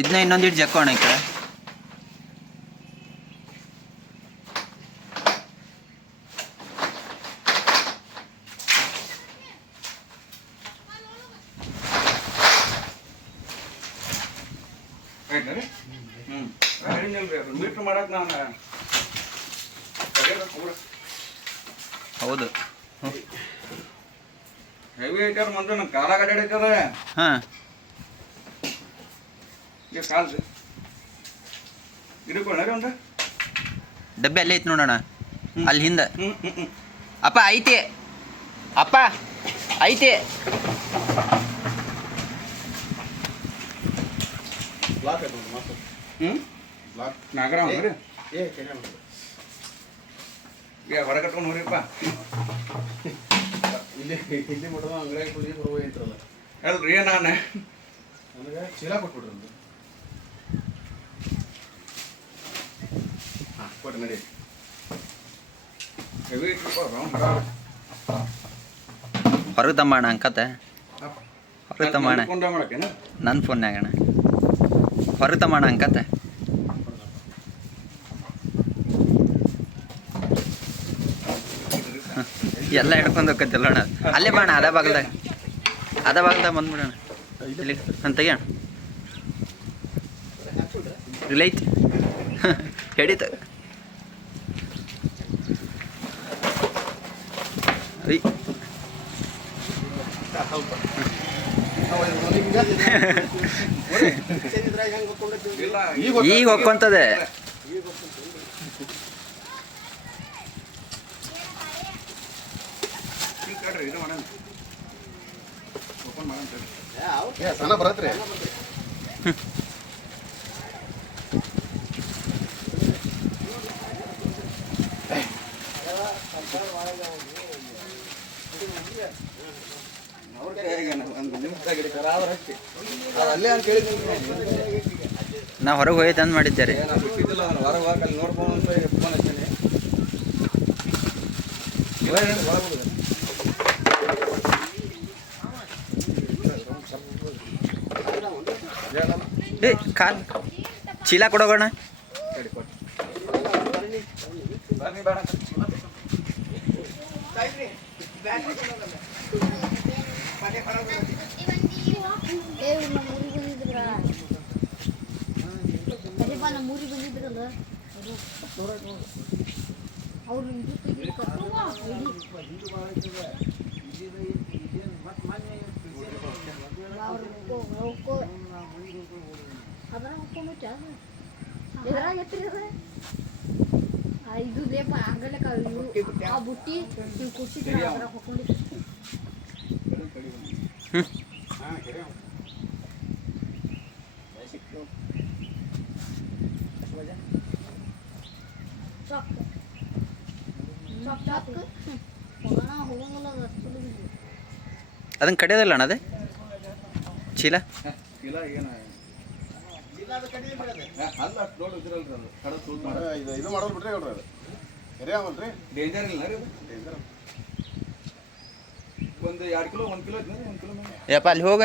ಇದನ್ನ ಇನ್ನೊಂದು ಇಟ್ಟು ಜಕ್ಕೋಣ ಈ ಕಡೆ. ಹೌದು. ಹೆವಿ ಐಟರ್ ಮಂದ್ರೆ ಕಾಲ ಗಡ್ಯಾಡೈತದ ಹಾಂ. ಈಗ ಕಾಲ್ರಿ ರೀ ಒಂದು. ಡಬ್ಬಿ ಅಲ್ಲೇ ಐತಿ ನೋಡೋಣ ಅಲ್ಲಿ ಹಿಂದೆ. ಹ್ಞೂ ಹ್ಞೂ ಹ್ಞೂ ಅಪ್ಪ ಐತಿ. ಅಪ್ಪ ಐತಿ. ಬ್ಲಾಕ್ ಆಯ್ತು ಮಾತು. ಹ್ಞೂ ಬ್ಲಾಕ್ ನಾಗರ ರೀ. ಏ ಈಗ ಹೊರ ಕಟ್ಕೊಂಡು ಹೋಗ್ರಿಪ್ಪ ಇಲ್ಲಿ ಇಲ್ಲಿ ಮಟ್ಟದ ಅಂಗಡಿಯಾಗ ಪೂಜೆ ಕೊಡುವ ಇದ್ರಲ್ಲ. ಅಲ್ರಿ ನಾನು. ನನಗೆ ಚೀಲ ಕೊಟ್ಬಿಡ್ರಿ ಕೊಟ್ಟು ನಡಿ ಹೊರಗೆ ತಮ್ಮಣ್ಣ ಅಂಕತೆ ಹೊರಗೆ ತಮ್ಮಣ್ಣ ಕೊಂಡ ನನ್ನ ಫೋನ್ನಾಗ ಅಣ್ಣ ಹೊರಗೆ ತಮ್ಮಣ್ಣ ಅಂಕತೆ ಎಲ್ಲ ಹಿಡ್ಕೊಂಡು ಹೋಗ್ಕತ್ತಿಲ್ಲ ಅಣ್ಣ ಅಲ್ಲೇ ಬಾಣ ಅದ ಬಾಗಲ್ದಾಗ. ಅದ ಬಾಗಲ್ದಾಗ ಬಂದ್ಬಿಡೋಣ. ಇಲ್ಲಿ ಅಂತ ತೆಗಿಯೋಣ. ಹಿಡಿತ ಐ ಸ್ವಲ್ಪ ನಾವು ಇದು ಮನೆಗೆ ಈಗ ಹೊಕ್ಕೊಂತದೆ. ಏ ಸಣ್ಣ ಬರತ್ರಿ ಅವ್ರ ಕೈಯಾಗ ಒಂದು ನಿಮಿಷದಾಗ ಅಲ್ಲೇ ಅಂತ ನಾ ಹೊರಗೆ ಹೋಗಿ ತಂದು ಮಾಡಿದ್ದಾರೆ. ರೀ ನಾನು ಬಿಟ್ಟಿದ್ದಿಲ್ಲ ನಾನು ಹೊರಗೆ ಹೋಗಿ ಅಲ್ಲಿ ನೋಡ್ಕೊಂಡು ಅಂತ ಫೋನ್ ಹಚ್ಚೀನಿ ಇಲ್ಲ ಏನು ಒಳಗೆ ಏ ಕಾಲ್ ಚೀಲ ಕೊಡೋಗೋಣ. ಅದನ್ನ ಹಾಕೊಂಡು ಎದ್ರಾಗ ಎತ್ರಿ ಅದ ಇದು ಲೇಪ ಹಂಗಲಕ್ಕ ಆ ಬುಟ್ಟಿ ನೀವು ಕುರ್ಸಿ ಅದ್ರಾಗ ಹಾಕೊಂಡಿದ್ದು ಹಾಂ ಕೆರೆ ಸಾಕು ಸಾಕು ಹೋಗೋಣ ಹೋಗಂಗಿಲ್ಲ ಅದು ಅಷ್ಟು ಬಿಡು. ಅದನ್ನ ಕಡಿಯೋದಲ್ಲ ಅಣ್ಣ ಅದೇ? ಚೀಲ ಏನು ಅಲ್ಲ ಅಷ್ಟು ದೊಡ್ಡ ಇದ್ರಲ್ರಿ ಅದು ಕಡ ಸೂಟ್ ಮಾಡ ಮಾಡ ಇದು ಇದು ಮಾಡೋದು ಬಿಟ್ರೆ ಹೇಳ್ರಿ ಅದು ಕೆರೆ ಅವಲ್ರಿ ಡೇಂಜರ್ ಇಲ್ಲ ರೀ ಅದು ಒಂದು ಎರಡು ಕಿಲೋ ಒಂದು ಕಿಲೋ ಐತಿ ಒಂದು ಕಿಲೋ ಮೇಲೆ ಯಪ್ಪ ಅಲ್ಲಿ ಹೋಗ